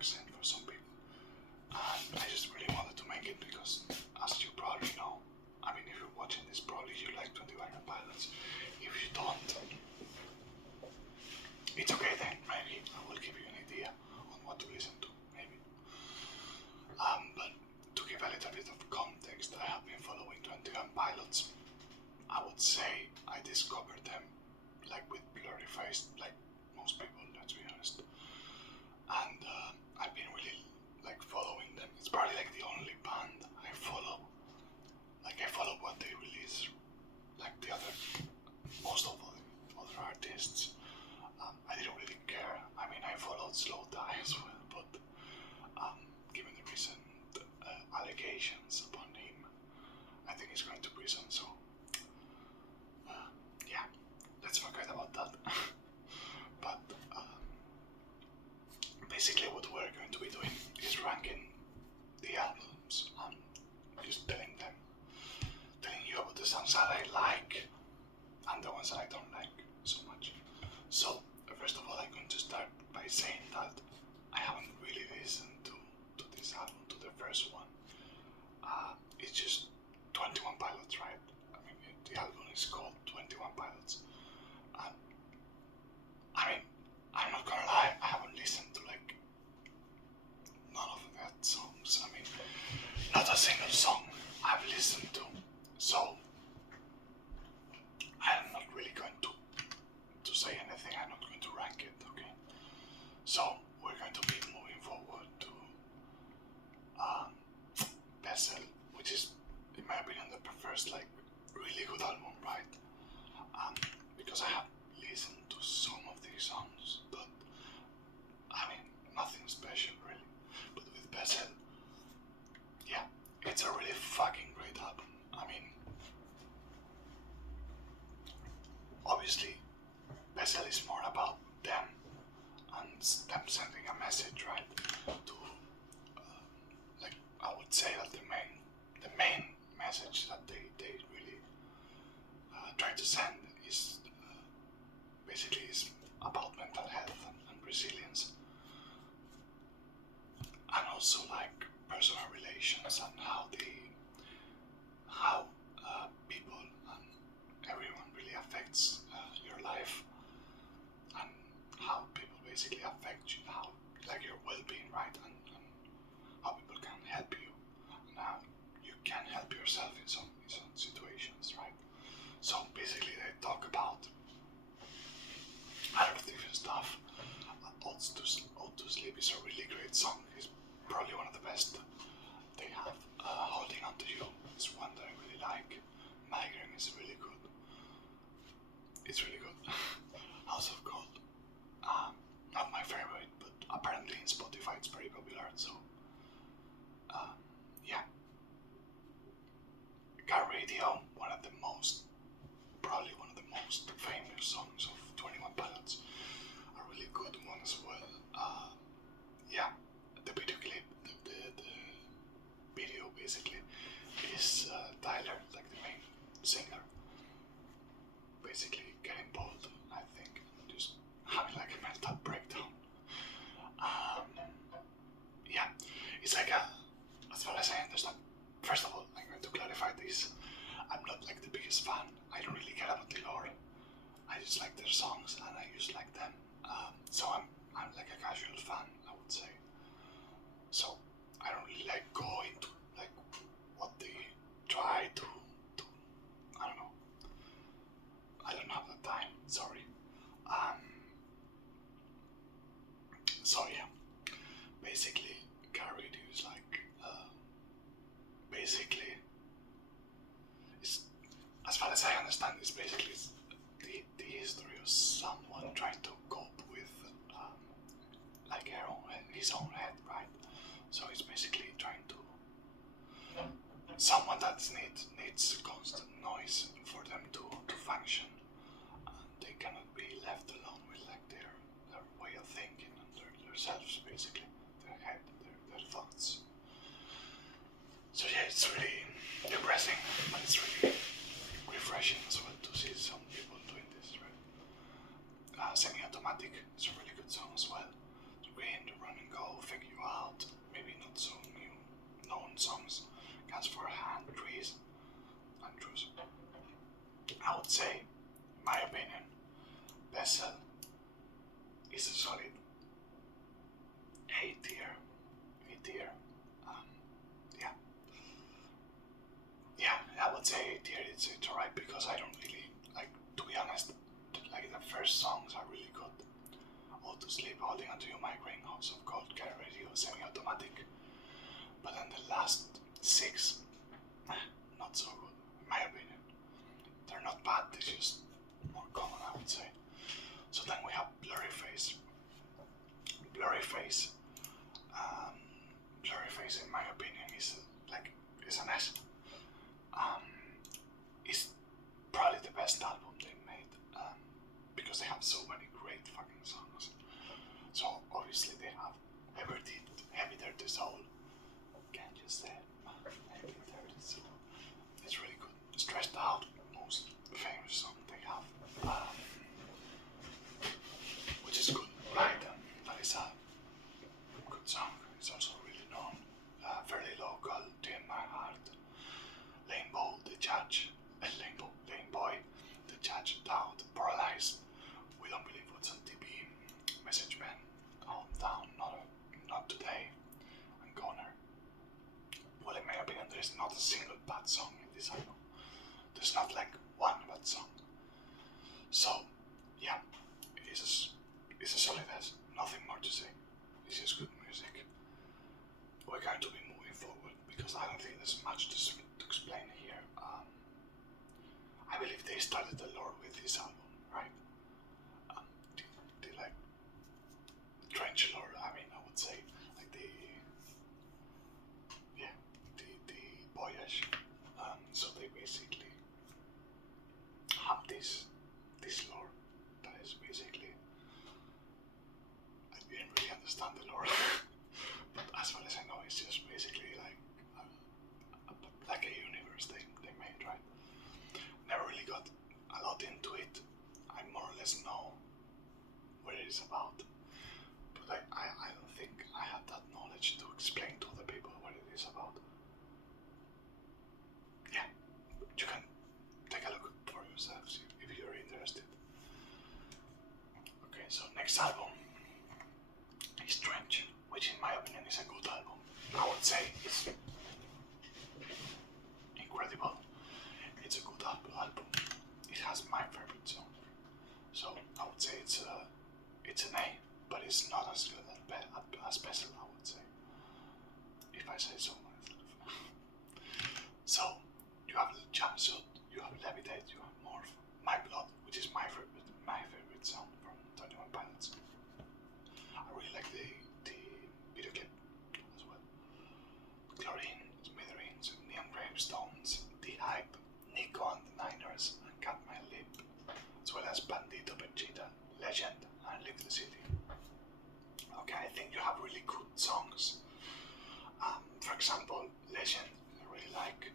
accent for some people. And I just really wanted to make it because, as you probably know, I mean, if you're watching this, probably you like 21 Pilots. If you don't, it's okay then, maybe I will give you an idea on what to listen to, maybe. But to give a little bit of context, I have been following 21 Pilots. I would say I discovered them like with blurry face, like most people, let's be honest. And I've been really like following them. It's probably like the only band I follow. Like I follow what they release, like the other, most of the other artists. I didn't really care. I mean, I followed Slow Die as well, but given the recent allegations upon him, I think he's going to prison. So yeah, let's forget about that. But basically, what we're going to be doing is ranking the albums and just telling you about the songs that I like and the ones that I don't like so much. So first of all, I'm going to start by saying that I haven't really listened to this album, to the first one. It's just 21 Pilots, right? I mean, the album is called 21 Pilots. And I mean, I'm not gonna lie, I haven't listened to like none of that songs. I mean, not a single song I've listened to. So I'm not really going to say anything. I'm not going to rank it, okay? So we're going to be moving forward to Bessel, which is, in my opinion, the first like really good album, right? Because I have listened to some of these songs, but I mean, nothing special really. But with Bessel, yeah, it's a really fucking great album. I mean, obviously, Bessel is more about them and them sending a message, right? To like, I would say that the main message that they really try to send is basically is about mental health and resilience, and also like personal relations and how people and everyone really affects your life, and how people basically affect you, how like your well-being, right? And how people can help you, and how you can help yourself in some situations, right? So basically they talk about a lot of different stuff. Ode to Sleep is a really great song. It's probably one of the best they have. Holding On To You is one that I really like. Migraine is really good. It's really good. House of Gold, not my favorite, but apparently in Spotify it's very popular, so yeah. Car Radio, probably one of the most famous songs of 21 Pilots, a really good one as well. Yeah, the video clip, the video basically is Tyler, like the main singer, basically getting bold, I think, just having like a mental breakdown. Yeah, it's like as far as I understand, first of all, I'm going to clarify this. I'm not like the biggest fan. I don't really care about the lore. I just like their songs and I just like them. So I'm like a casual fan, I would say. So I don't really like go into like what they try to I don't know. I don't have the time, sorry. So yeah, basically Car Radio is like basically it's, as far as I understand, it's basically the history of someone trying to cope with like his own head, right? So it's basically trying to someone that needs constant noise for them to function, and they cannot be left alone with like their way of thinking and their selves, basically their head, their thoughts. So yeah, it's really depressing, but it's really refreshing as well to see some people doing this, right? Semi-Automatic is a really good song as well. It's a Green, The Run and Go, Figure You Out, maybe not so new known songs, Guns for a Hand, Trees, and Trues. I would say, in my opinion, Bessel is a solid A tier. A tier. Yeah. Yeah, I would say A tier. It's alright because I don't really like. To be honest, like the first songs are really good. All to Sleep, Holding Onto You, Migraine, House of Gold, Car Radio, Semi-Automatic. But then the last 6, not so good, in my opinion. They're not bad, they're just more common, I would say. So then we have Blurry Face. Blurry Face. Blurry Face, in my opinion, is an S. It's probably the best album they made because they have so many great fucking songs. So obviously they have Heavy Dirty Soul. Can't you say Heavy Dirty Soul? It's really good. Stressed Out, most famous song they have, which is good, right? That is a good song. It's also really known. Fairly Local, Dear in My Heart, Lameboy, The Judge, The Judge, Doubt, Paralyzed, We Don't Believe What's on TV, Message Man, Hometown, Not Today, and Goner. Well, in my opinion, there is not a single bad song in this album. There's not like one bad song. So, yeah, it's a solid S. Nothing more to say. It's just good music. We're going to be moving forward because I don't think there's much to explain here. I believe they started the lore with this album, right? The like trench lore. I mean, I would say like the voyage. So they basically have this lore that is basically, I didn't really understand the lore, but as far as I know, it's just basically like a universe they made, right? Never really got a lot into it. I more or less know what it is about, but I don't think I have that knowledge to explain to other people what it is about. Yeah, you can take a look for yourselves if you're interested. Okay, so next album is Trench, which in my opinion is a good album. I would say it's incredible. It's a good album. It has my favorite song. So I would say it's an A, but it's not as good as Bessel, I would say. If I say so myself. So you have Jumpsuit, you have Levitate, you have Morph, My Blood, which is my favorite song from 21 Pilots. I really like the video clip as well. Chlorine, Smithereens, Neon Gravestones, The Hype, Nico and the Niners, and Cut My Lip, as well as Bandito, Vegeta, Legend, and Live the City. Okay, I think you have really good songs. For example, Legend, I really like.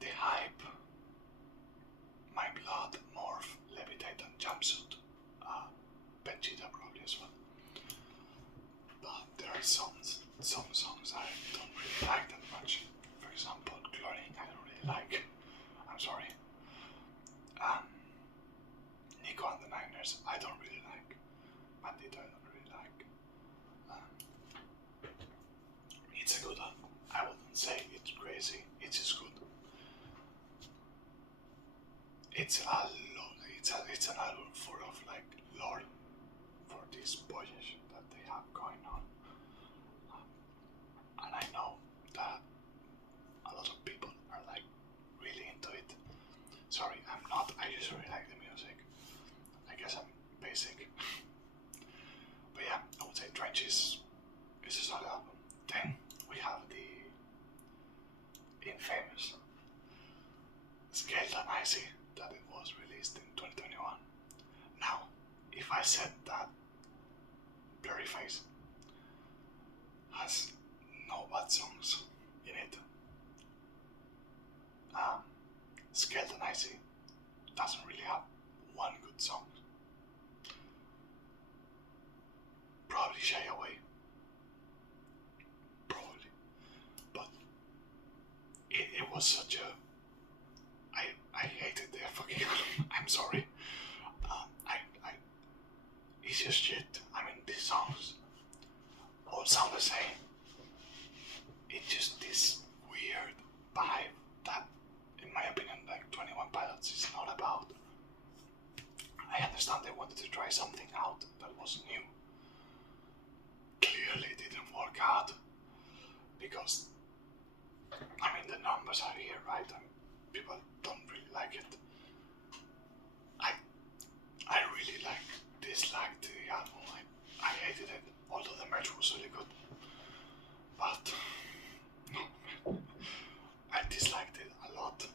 The Hype, My Blood, Morph, Levitate, and Jumpsuit. Vegeta probably as well. But there are some songs I don't really like that much. For example, Chlorine, I don't really like. I'm sorry. Nico and the Niners, I don't really like. Bandito, I don't really like. It's a good album. I wouldn't say it's crazy. It's just good. It's an album full of like lore for this voyage that they have going on. And I know that a lot of people are like really into it. Sorry, I'm not. I just really like the music. I guess I'm basic. But yeah, I would say Trench is a solid album. Then we have the infamous Scaled and Icy that it was released in 2021. Now, if I said that Blurry Face has no bad songs in it, Scaled and Icy doesn't really have one good song. it was such a. I hated the fucking album. I'm sorry. I it's just shit. I mean, these songs all sound the same. It's just this weird vibe that, in my opinion, like 21 Pilots is not about. I understand they wanted to try something out that was new. Clearly didn't work out because, I mean, the numbers are here, right? And people don't really like it. I really disliked the album. I hated it, although the merch was really good. But no, I disliked it a lot.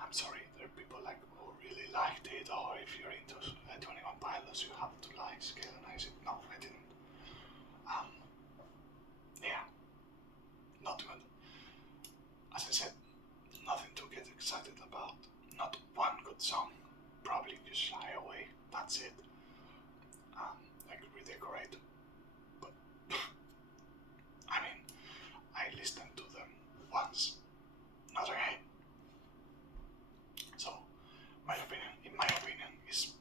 I'm sorry, there are people who really liked it, or if you're into 21 Pilots, you have to Scale and Ice it. No, I didn't. Yeah, not good. As I said, nothing to get excited about. Not one good song. Probably just Shy Away. That's it. Redecorate. But I mean, I listened to them once, not again. So, in my opinion, it's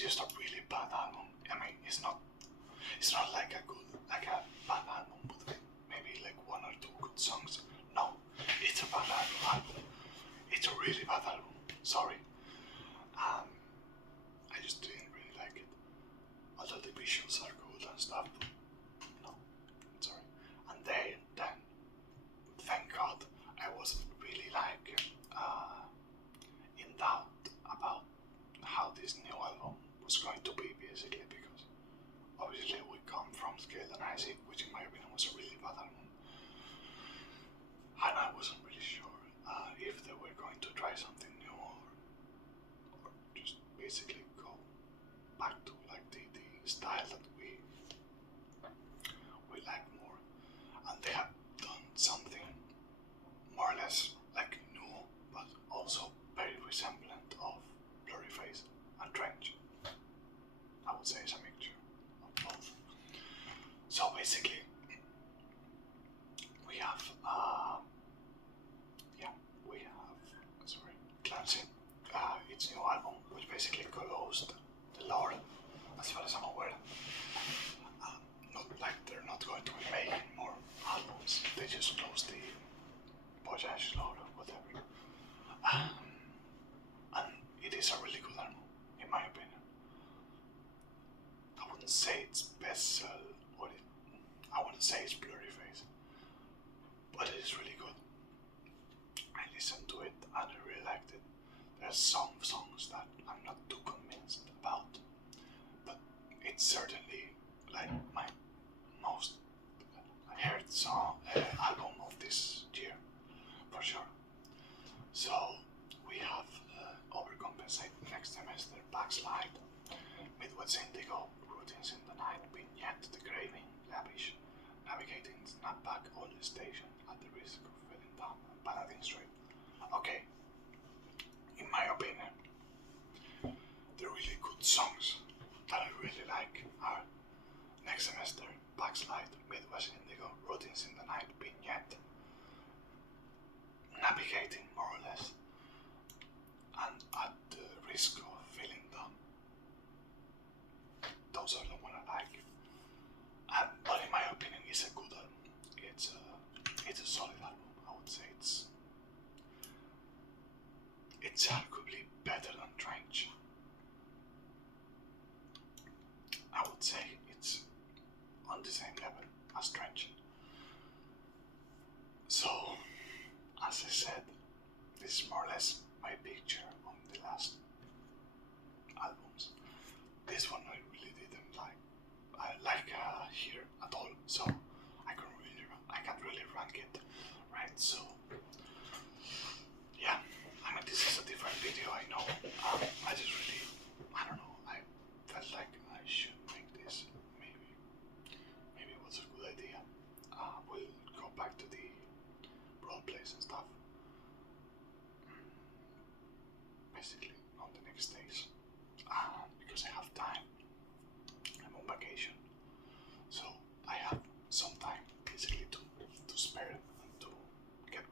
just a really bad album. I mean, it's not like a bad album with maybe like one or two good songs. No, it's a bad album. It's a really bad album. Sorry. I just didn't really like it. Although the visuals are good and stuff. No, sorry. And then, thank God, I wasn't really in doubt about how this new album was going to be, basically, because obviously we come from Scale and Icy, which in my opinion was a really bad album. And I wasn't really sure if they were going to try something new or just basically go back to the style that we like more. And they have done something more or less new, but also very resemblant of Blurryface and Trench. I would say it's a mixture of both. So basically, we have Clancy, its new album, which basically closed the lore, as far as I'm aware. They're not going to be making more albums. They just closed the Voyage lore or whatever. And it is a really good album, in my opinion. I wouldn't say it's best I wouldn't say it's Blurryface, but it is really good. I listened to it and I really liked it. There are some songs that I'm not too convinced about, but it's certainly my most heard album of this year, for sure. So we have Overcompensate, Next Semester, Backslide, Midwest Indigo, Routines in the Night, Vignette, The Craving, Lavish, Navigating Snapback, All Station, At the Risk of Falling Down, and Paladin Street. Okay, in my opinion, the really good songs that I really like are Next Semester, Backslide, Midwest Indigo, Routines in the Night, Vignette, Navigating, more or less, and At the Risk of Feeling Dumb. Those are the ones I like. But in my opinion, it's a good album. It's a solid album. I would say it's arguably better than Trench. I would say it's on the same level as Trench. So, as I said, this is more or less my picture on the last albums. This one I really didn't like. I like here at all, so I can't really rank it, right? So yeah, I mean, this is a different video, I know. I don't know. I felt like I should make this. Maybe it was a good idea. We'll go back to the role plays and stuff. Basically, on the next days, because I have time. I'm on vacation, so I have some time basically to spare and to get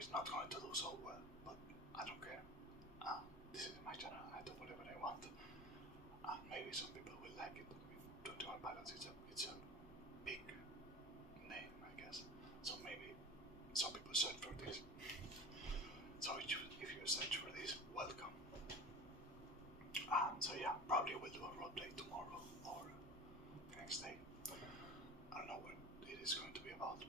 it's not going to do so well, but I don't care. This is my channel, I do whatever I want. Maybe some people will like it. 21 Pilots, it's a big name, I guess. So maybe some people search for this. So if you search for this, welcome. So yeah, probably we'll do a roleplay tomorrow or the next day. I don't know what it is going to be about.